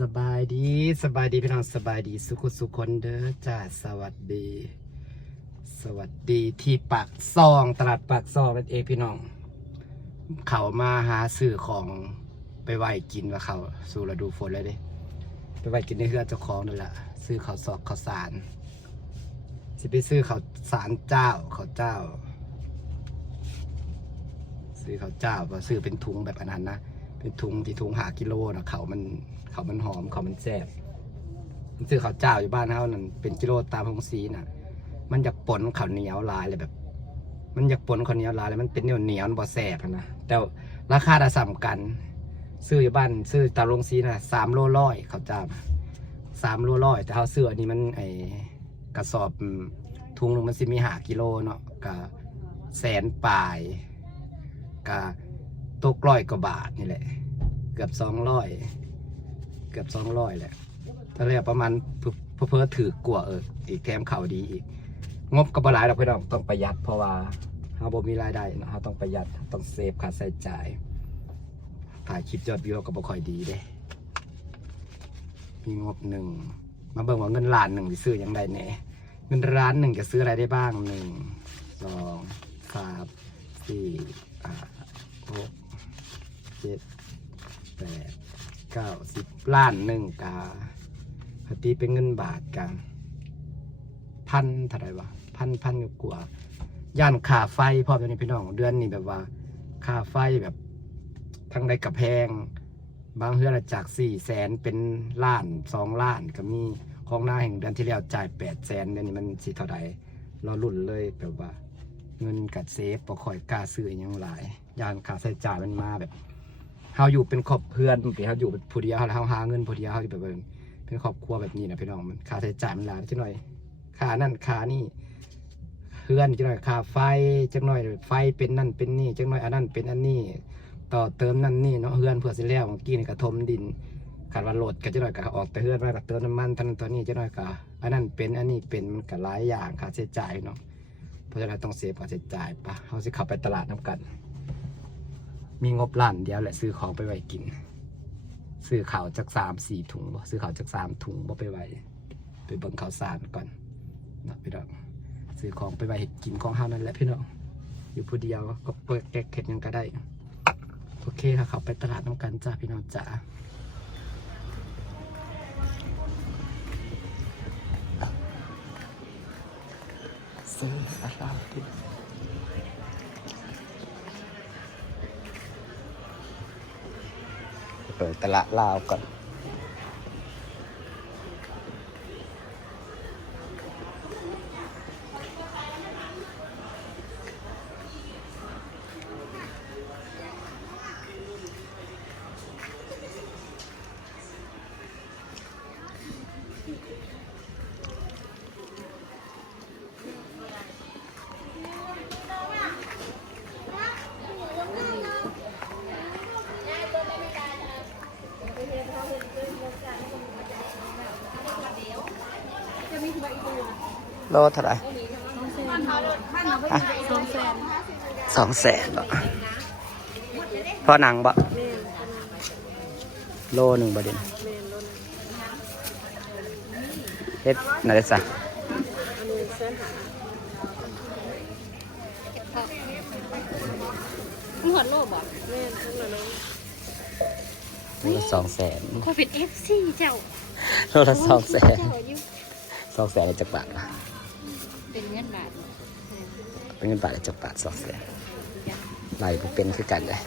สบายดีสบายดีพี่น้องสบายดีสุขสุขคนเด้อจ้าสวัสดี สวัสดีที่ปากซองตลาดปากซองนั่นเองพี่น้อง เขามาหาซื้อของไปไหว้กินว่าเขาสู่ฤดูฝนเลยเด้ไปไหว้กินในเฮือเจ้าของนั่นแหละซื้อข้าวซอกข้าวสารสิไปซื้อข้าวสารเจ้าข้าวเจ้า ซื้อข้าวเจ้าว่าซื้อเป็นถุงแบบอันนั้นนะ เป็นถุงที่ถุงหากิโลนะเขามันเขามันหอมเขามันแซ่บซื้อข้าวเจ้าอยู่บ้านเขานั่นเป็นกิโลตามพงซีน่ะ มันอยากปนข้าวเหนียวลายเลยแบบ มันอยากปนข้าวเหนียวลายเลยมันเป็นเหนียวเหนียวบ่แซ่บนะแต่ราคาจะสำกัน ซื้ออยู่บ้านซื้อตามโรงซีน่ะสามโลร้อยข้าวเจ้าสามโลร้อยแต่เขาซื้ออันนี้มันไอกระสอบถุงหนึงมันสิมีหากิโลเนาะกับแสนปลายกับ ตกร้อยกว่าบาทนี่แหละ เกือบสองร้อยเกือบสองร้อยแหละตอนแรกประมาณเพิ่มเพิ่มถือกว่าเอออีกแถมเข่าดีอีก งบก็บ่หลายเราเพื่อนต้องประหยัดเพราะว่าเราบ่มีรายได้นะเราต้องประหยัดต้องเซฟค่าใช้จ่าย ถ่ายคลิปยอดวิวก็บ่ค่อยดีเด้มีงบหนึ่งมาเบิ่งว่าเงินล้านหนึ่งสิซื้อหยังไงแหน่เงินล้านหนึ่งจะซื้ออะไรได้บ้างหนึ่งสองสามสี่ห้าหก เจ็ดแปดเก้าสิบล้านหนึ่งกาปกติเป็นเงินบาทกันพันเท่าไรวะพันพันกว่าย่านค่าไฟพร้อมอยู่นี่พี่น้องเดือนนี้แบบว่าค่าไฟแบบทั้งใดกับแพง บางเฮือนจจากสี่แสนเป็นล้านสองล้านก็มีของหน้าแห่งเดือนที่แล้วจ่ายแปดแสนเดือนนี้มันสิเท่าไหร่เราลุ่นเลยแบบว่า เงินกัดเซฟบ่ค่อยกล้าซื้ออยังหลายย่านค่าใช้จ่ายมันมาแบบ เฮาอยู่เป็นครอบเพื่อนปกติเฮาอยู่เป็นผู้เดียวเฮาหาเงินผู้เดียวเฮาอยู่แบบเป็นครอบครัวแบบนี้นะพี่น้องมันค่าใช้จ่ายมันหลายจังหน่อยค่านั่นค่านี่เพื่อนจังหน่อยค่าไฟจังหน่อยไฟเป็นนั่นเป็นนี่จังหน่อยอันนั้นเป็นอันนี้ ต่อเติมนั่นนี่เนาะเฮือนเพื่อสิแล้วเมื่อกี้นี่กระทมดินขาดว่าโหลดก็จังหน่อยก็ออกแต่เฮือนมาก็เติมน้ำมันทันนตัวนี้จังหน่อยก็อันนั้นเป็นอันนี้เป็นมันก็หลายอย่างค่าใช้จ่ายเนาะเพราะฉะนั้นต้องเซฟค่าใช้จ่ายปะเขาสิข้าไปตลาดน้ำกัน มีงบล้านเดียวแหละซื้อของไปไว้กิน ซื้อข้าวจากสามสี่ถุงบ่ซื้อข้าวจากสามถุงบ่ไปไว้ไปเบิ่งข้าวสารก่อนนะพี่น้องซื้อของไปไว้เฮ็ดกินของเฮานั่นแหละพี่น้องอยู่ผู้เดียวก็เปิดแก๊กเฮ็ดยังก็ได้ โอเคค่ะเขาไปตลาดน้ำกันจ้าพี่น้องจ๋าซื้ออะไรดี เปิดตลาดลาวก่อน โลเท่าไหร่อะสองแสนสองแสนบ่พอหนังบ่โลหนึ่งบ่เด่นเฮ็ดไหนได้จ้ะมึงหัวโลบ่แม่ทั้งนั้น โลละสองแสนเขาเป็นเอฟซีเจ้าโลละสองแสนเจ้าอยู่สองแสนเลยจักบาทละเป็นเงินบาทเป็นเงินบาทเลยจักบาทสองแสนไหลบ่เป็นคือกันเลย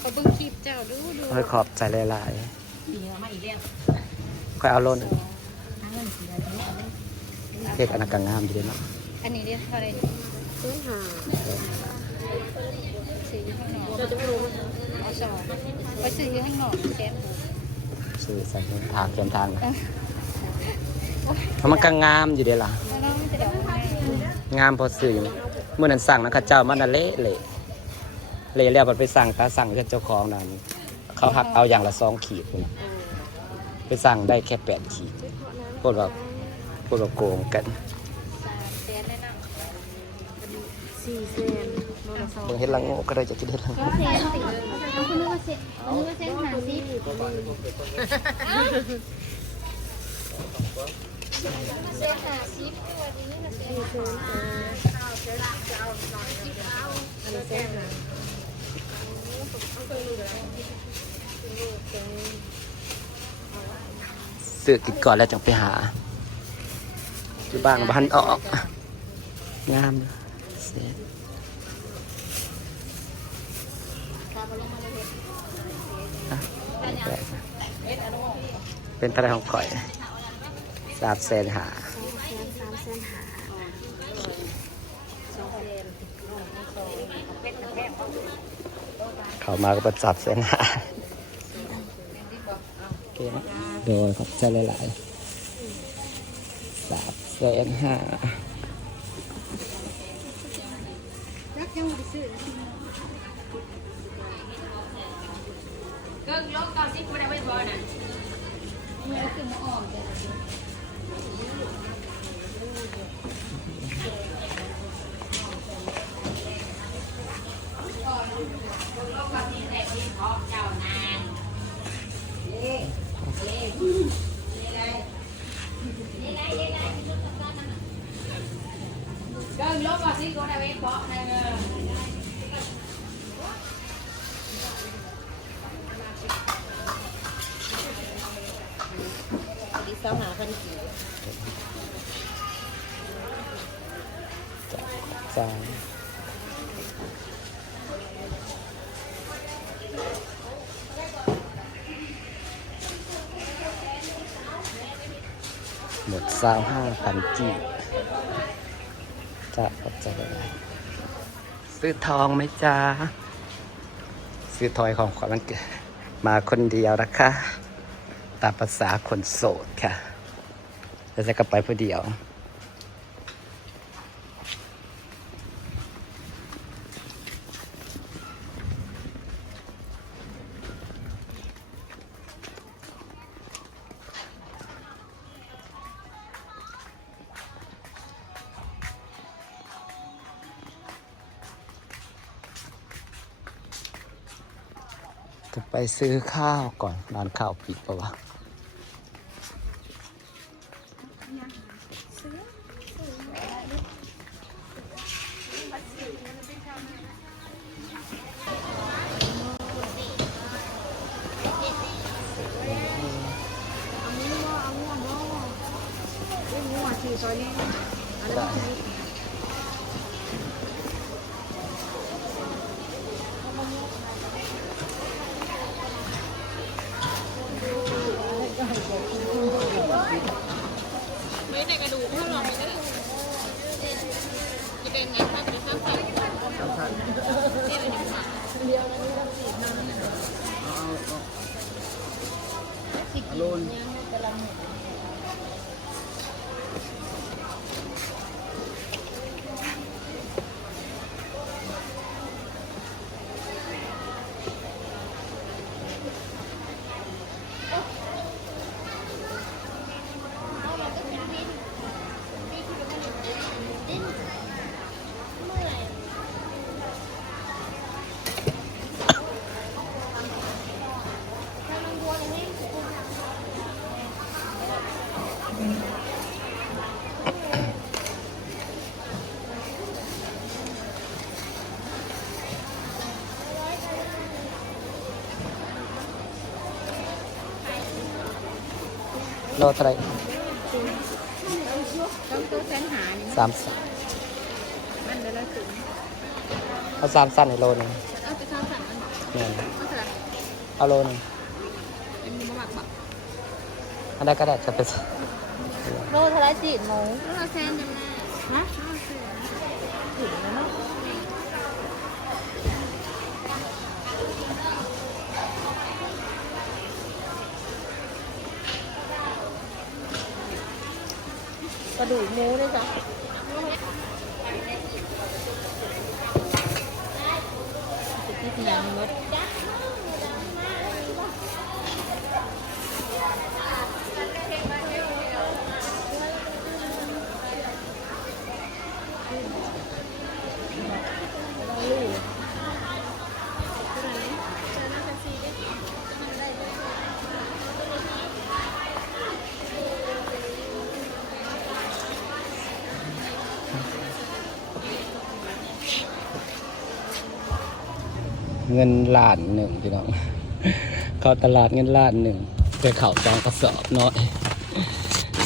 เขาเบิ่งคลิปเจ้าดูดูค่อยขอบใจหลายสีมาอีกแล้วๆค่อยเอาโลหนึงเค้กอันนั้นก็งามอยู่เด้เนาะอันนี้เรียกเท่าไห รซื้อหาซื้อข้างนอกเอาสองไปซื้อข้างนอกแสนซื้อใส่ทางเขียนทางนะเพราะมันก็งามอยู่เด้ล่ะ แล้วน้องจะเดี๋ยวให้งามพอซื้ออยู่เมื่อนั้นสั่งนะข้าเจ้ามันน่ะเละเละเละแล้วมันไปสั่งตาสั่งเจ้าของนั่นเขาหักเอาอย่างละสองขีดพุ่นน่ะไปสั่งได้แค่แปดขีดพูดว่าพูดว่าโกงกัน สี่เซนโลละสองเบิ่งเฮ็ดละโงกก็ได้จะกินเฮ็ดละโงก็กแสนสิเอาคุณนึกว่าเสนนึกว่าเสนหาสิเสนหาสิตัวนี้ก็เสนหาอันนี้เส้นหาซื้อกินก่อนแล้วจังไปหาอยู่บ้านบ้านออก งามเสียอะ แปลกนะเป็นอะไรของข่อยสามแสนหาเส้นหาเขามาก็ประจับแสนหาโอเคโดยขอบใจหลายๆสามแสนห้า รัก ยังไม่ได้ซื้อเกิงลกเก้าสิบไม่ได้ไว้บ่น่ะเมื่อคืนมาอ่อนแต่เานหมดสาวห้าพันจีจะขอบใจหลายซื้อทองไหมจ้าซื้อทอยของขวัญวันเกิดมาคนเดียวนะคะ ตามภาษาคนโสดค่ะ แล้วจะกลับไปผู้เดียว จะไปซื้อข้าวก่อนร้านข้าวปิดปะวะได้ alone. โลเท่าไหรต้องตัวแสนหานี่สามสันมันเดี๋ยวเราถึงเอาสามสันในโลหนึงเอาไปข้าวสั่งมันบอกเนี่ยเอาเถอะเอาโลหนึงเป็นมือหมักบอกอันใดก็ได้จะเป็นโลเท่าไรสิหมูโลแสนยังไงฮะถึงแล้วเนาะ กระดูกหมูด้วยจ้ะที่พยายามลด เงินล้านหนึ่งพี่น้อง เข้าตลาดเงินล้านหนึ่งไปเข่าจองกระสอบน้อย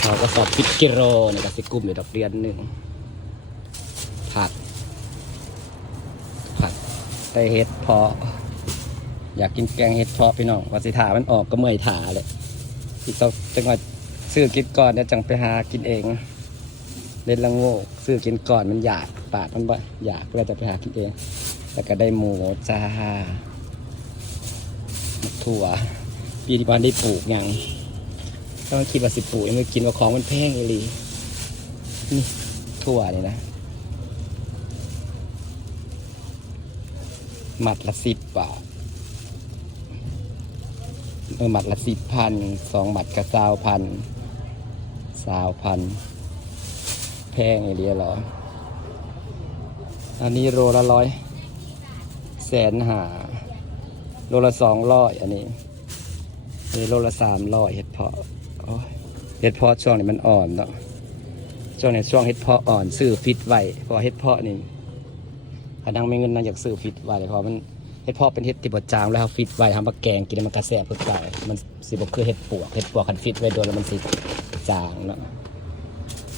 เขากระสอบปิดกิโลเนี่ยก็สิกลุ่มอยู่ดอกเรียนหนึ่งผัด ผัดไตเฮ็ดเพาะอยากกินแกงเฮ็ดเพาะพี่น้องว่าสิถามันออกก็เมื่อยถาเลยอีกต้องจังหวัดซื้อกินก่อนเดี๋ยจังไปหากินเองเล่นละโง่ซื้อกินก่อนมันอยากปากมันบ่อยากเพื่อจะไปหากินเอง แล้วก็ได้หมูจ้าถั่วปีที่บ้านได้ปลูกอย่างต้องคิดว่าสิปลูกยังไม่กินว่าของมันแพงอีหลีนี่ถั่วนี่นะหมัดละสิบบาทเออหมัดละสิบพันสองหมัดกระซาวพันสาวพันแพงไอเดียหรอ อันนี้โลละร้อย แสนหาโลละสองร้อยอันนี้นนี้โลละสามร้อยเห็ดเพาะเห็ดเพาะช่วงนี้มันอ่อนเนาะช่วงนี้ช่วงเห็ดเพาะอ่อนซื้อฟิตไว้พอเห็ดเพาะนี่ถ้าดังไม่เงินนะอยากซื้อฟิตไว้เพราะมันเห็ดเพาะเป็นเห็ดติบจางแล้วฟิตไว้ทำมาแกงกินมันกระแสบเพื่อไก่มันสิบกคือเห็ดปวกเห็ดปวกคันฟิตไว้โดนแล้วมันสิจางเนาะ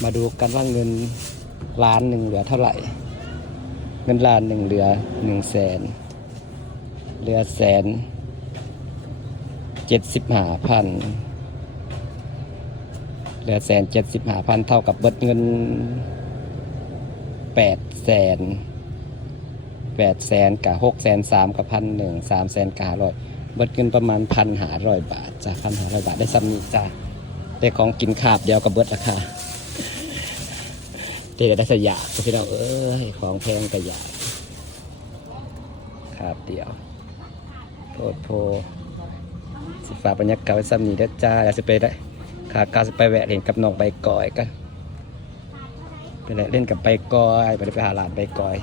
มาดูกันว่าเงินล้านหนึ่งเหลือเท่าไหร่ เงินล้านหนึ่งเหลือหนึ่งแสนเหลือแสนเจ็ดสิบห้าพันเหลือแสนเจ็ดสิบห้าพันเท่ากับเบิดเงินแปดแสนแปดแสนกับหกแสนสามกับพันหนึ่งสามแสนกับห้าร้อยเบิดเงินประมาณพันหาร้อยบาทจ้ะพันหาร้อยบาทได้ซ้ำนี้จ้ะได้ของกินขาบเดียวกับเบิดราคา เจอได้สยากพี่น้องเอ้ยของแพงกระยากครับเดียวโพดโพสิฝากบรรยากาศไว้ซ้ำนี้เด้จ้าอยากจะไปได้ขาการจะไปแวะเล่นกับน้องใบกอยกันไปเล่นกับใบกอยไปไปหาหลานใบกอย